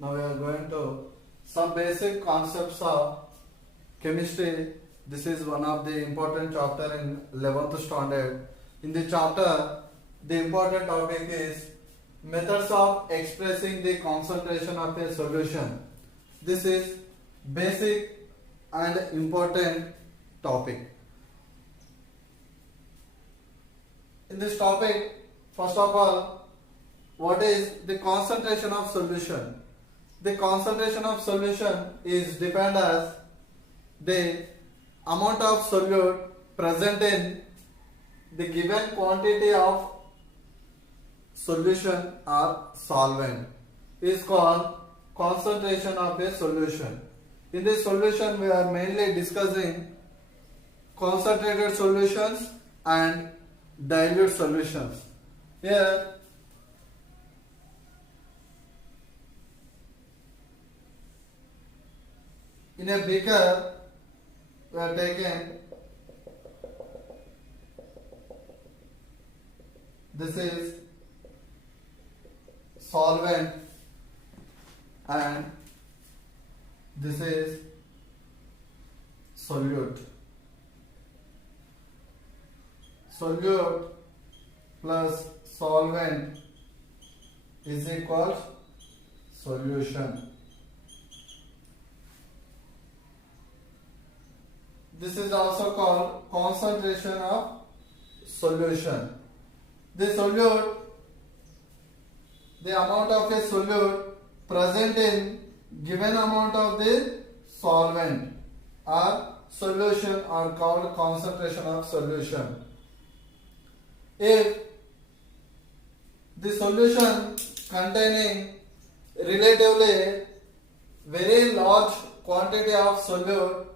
Now we are going to some basic concepts of chemistry. This is one of the important chapter in 11th standard. In the chapter, the important topic is methods of expressing the concentration of a solution. This is basic and important topic. In this topic, first of all, what is the concentration of solution? The concentration of solution is defined as the amount of solute present in the given quantity of solution or solvent is called concentration of a solution. In this solution, we are mainly discussing concentrated solutions and dilute solutions. Here, in a beaker, we are taking this is solvent and this is solute. Solute plus solvent is equal solution. This is also called concentration of solution. The solute, the amount of a solute present in given amount of the solvent or solution are called concentration of solution. If the solution containing relatively very large quantity of solute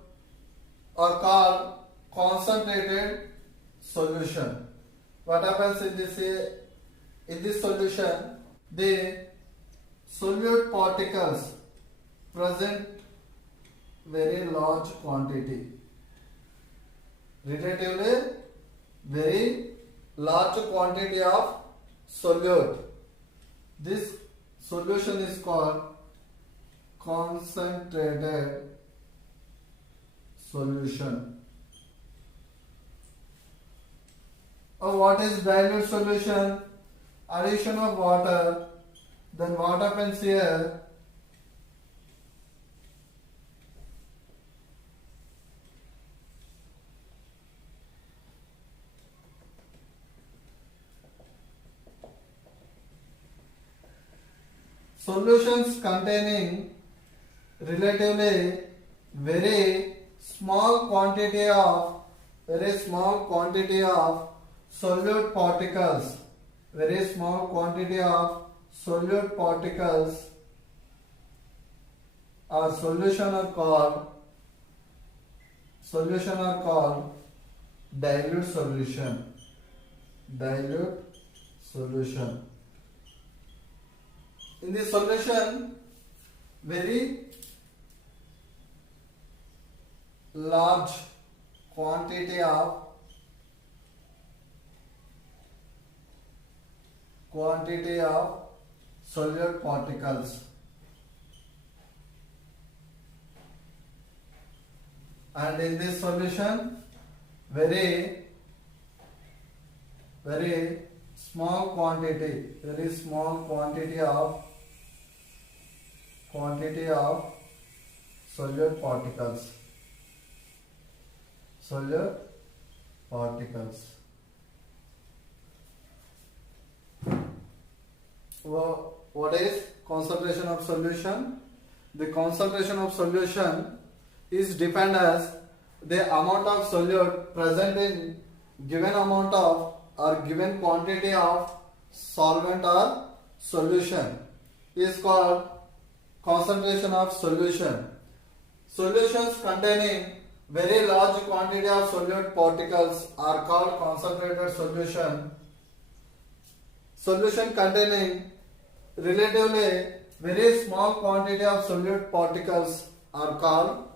are called concentrated solution. What happens in this solution? The solute particles present very large quantity, relatively very large quantity of solute. This solution is called concentrated solution. What is dilute solution? Addition of water. Then what happens here? Solutions containing relatively very small quantity of solute particles, very small quantity of solute particles or solution are called dilute solution. Dilute solution. In this solution, very large quantity of solute particles, and in this solution very small quantity of solute particles. What is concentration of solution? The concentration of solution is defined as the amount of solute present in given amount of or given quantity of solvent or solution is called concentration of solution. Solutions containing very large quantity of solute particles are called concentrated solution. Solution containing relatively very small quantity of solute particles are called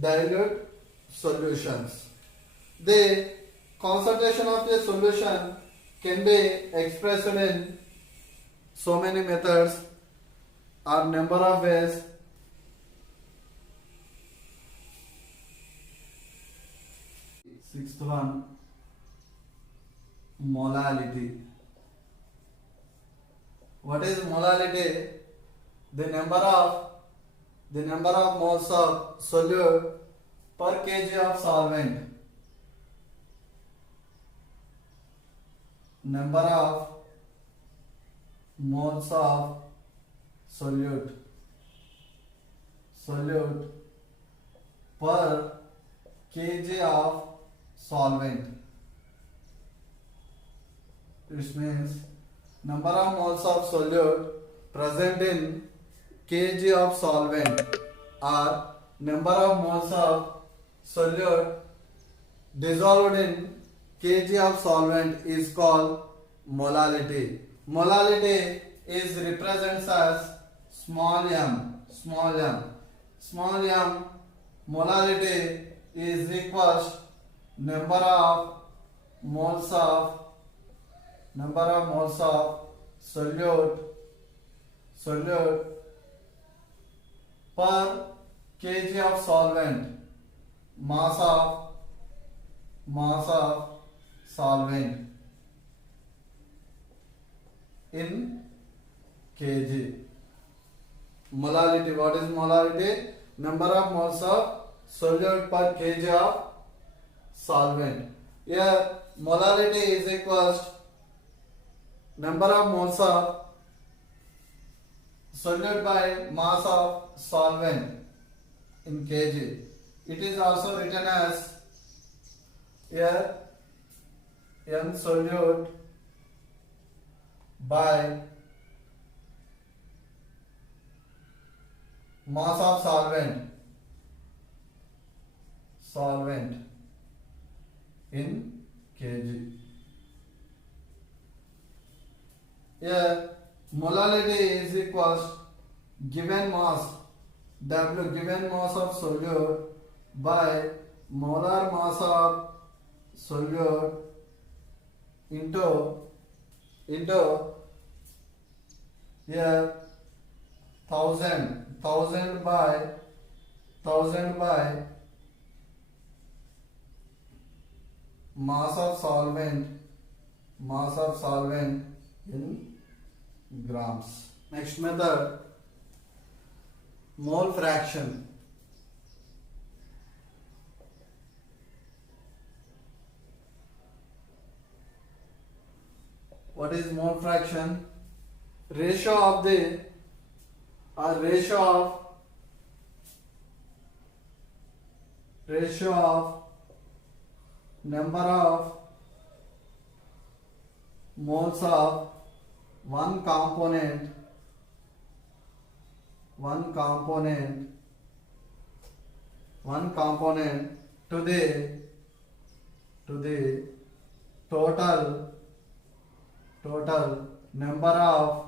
dilute solutions. The concentration of a solution can be expressed in so many methods. or number of ways. Sixth one, molality. What is molality? The number of moles of solute per kg of solvent. Number of moles of solute per kg of solvent. This means number of moles of solute present in kg of solvent or number of moles of solute dissolved in kg of solvent is called molality. Molality is represents as small m. Molality is equals number of moles of solute per kg of solvent, mass of solvent in kg. Molality. What is molality? Number of moles of solute per kg of solvent. Here molality is equals number of moles of solute by mass of solvent in kg. It is also written as here n solute by mass of solvent in kg. Here molality is equals given mass W, given mass of solute by molar mass of solute into here 1000 by mass of solvent in grams. Next method, mole fraction. What is mole fraction? Ratio of number of moles of one component to the total number of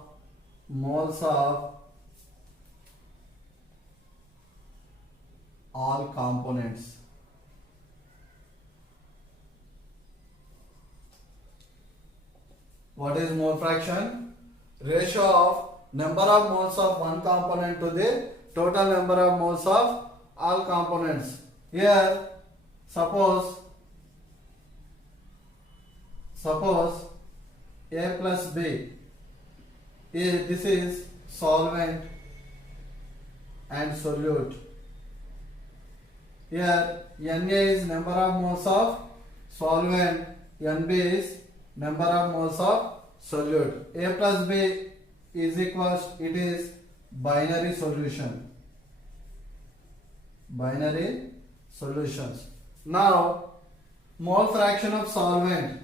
moles of all components. What is mole fraction? Ratio of number of moles of one component to the total number of moles of all components. Here suppose A plus B. This is solvent and solute. Here Na is number of moles of solvent, Nb is number of moles of solute. A plus B is equals, it is binary solution. Binary solutions. Now mole fraction of solvent.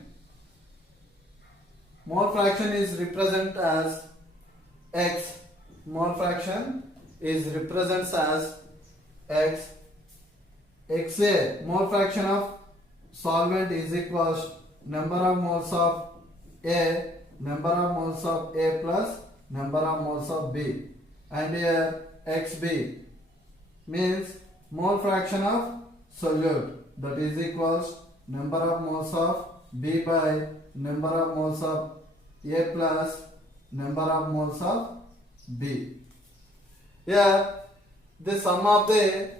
Mole fraction is represented as X. Mole fraction is represents as X. XA, mole fraction of solvent is equals number of moles of A, number of moles of A plus number of moles of B. And here XB means mole fraction of solute, that is equals number of moles of B by number of moles of A plus number of moles of B. Here the sum of the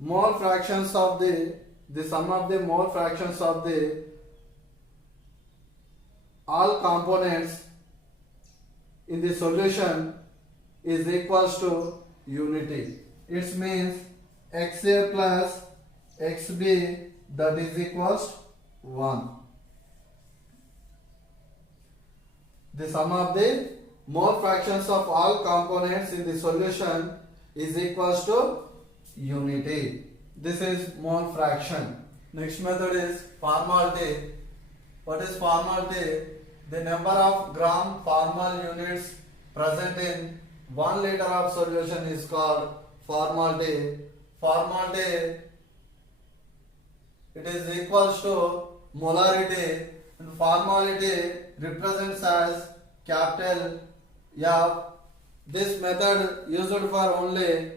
mole fractions of the sum of the mole fractions of the all components in the solution is equals to unity. It means XA plus XB that is equals 1. The sum of the mole fractions of all components in the solution is equals to unity. This is mole fraction. Next method is formality. What is formality? The number of gram formal units present in 1 liter of solution is called formality. Formality, it is equals to molarity, and formality represents as capital F. This method used for only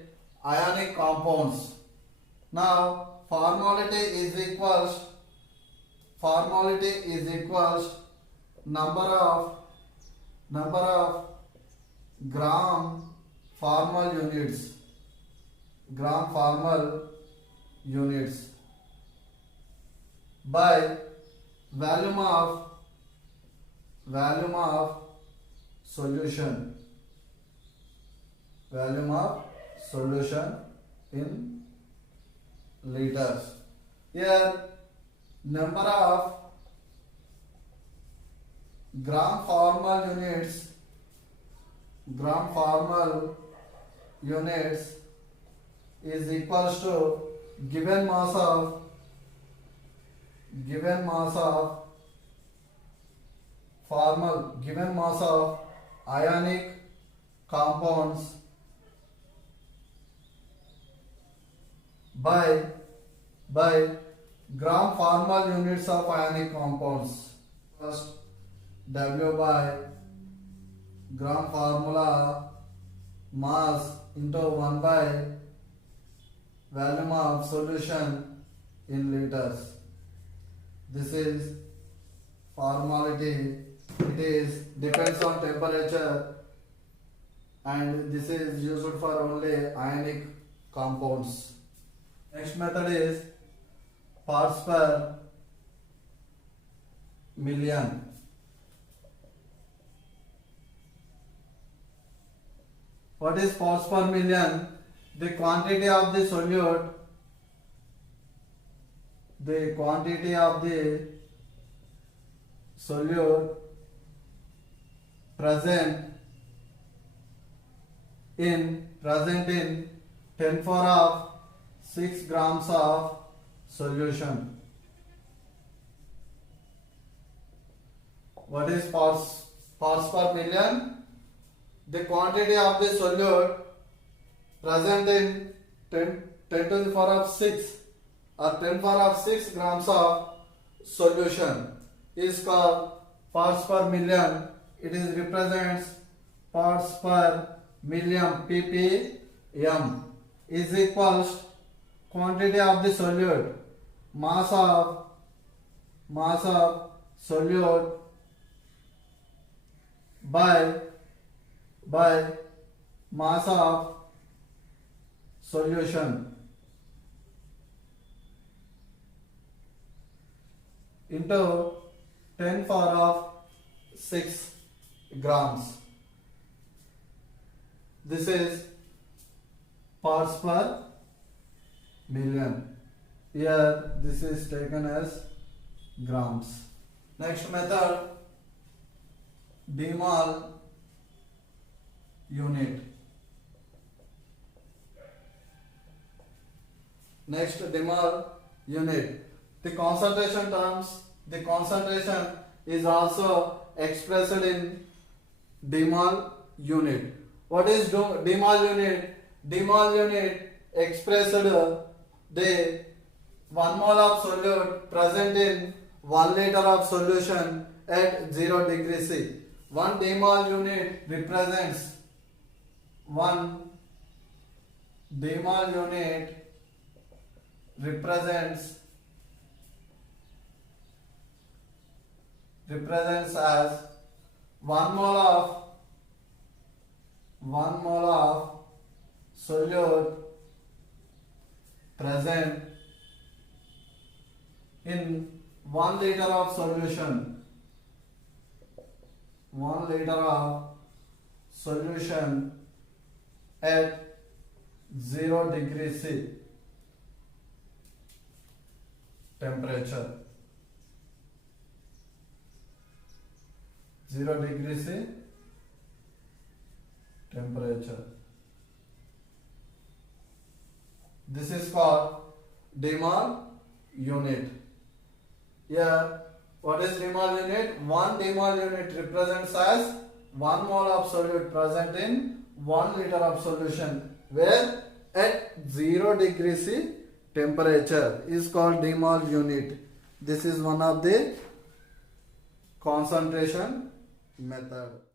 ionic compounds. Now formality is equals number of gram formal units by volume of solution in liters. Here number of gram formal units is equals to given mass of ionic compounds by gram formal units of ionic compounds. First, W by gram formula mass into 1 by volume of solution in liters. This is formality. It is depends on temperature, and this is used for only ionic compounds. Next method is parts per million. What is parts per million? The quantity of the solute present in 10 power of 6 grams of solution. What is parts per million? The quantity of the solute present in 10 to the power of 6 or 10 power of 6 grams of solution is called parts per million. It is represents parts per million, ppm, is equals quantity of the solute, mass of solute by mass of solution into 10 power of 6 grams. This is parts per million. Here this is taken as grams. Next method, demol unit. Next, demol unit. The concentration is also expressed in demol unit. What is demol unit? Demol unit expressed the 1 mole of solute present in 1 liter of solution at 0 degrees C. 1 demol unit represents 1 demol unit represents as 1 mole 1 mole of solute present in 1 liter of solution. 1 liter of solution at 0 degree C temperature. 0 degree C temperature. This is called demol unit. Here, what is demol unit? 1 demol unit represents as 1 mole of solute present in 1 liter of solution, where at 0 degree C temperature is called demol unit. This is one of the concentration method.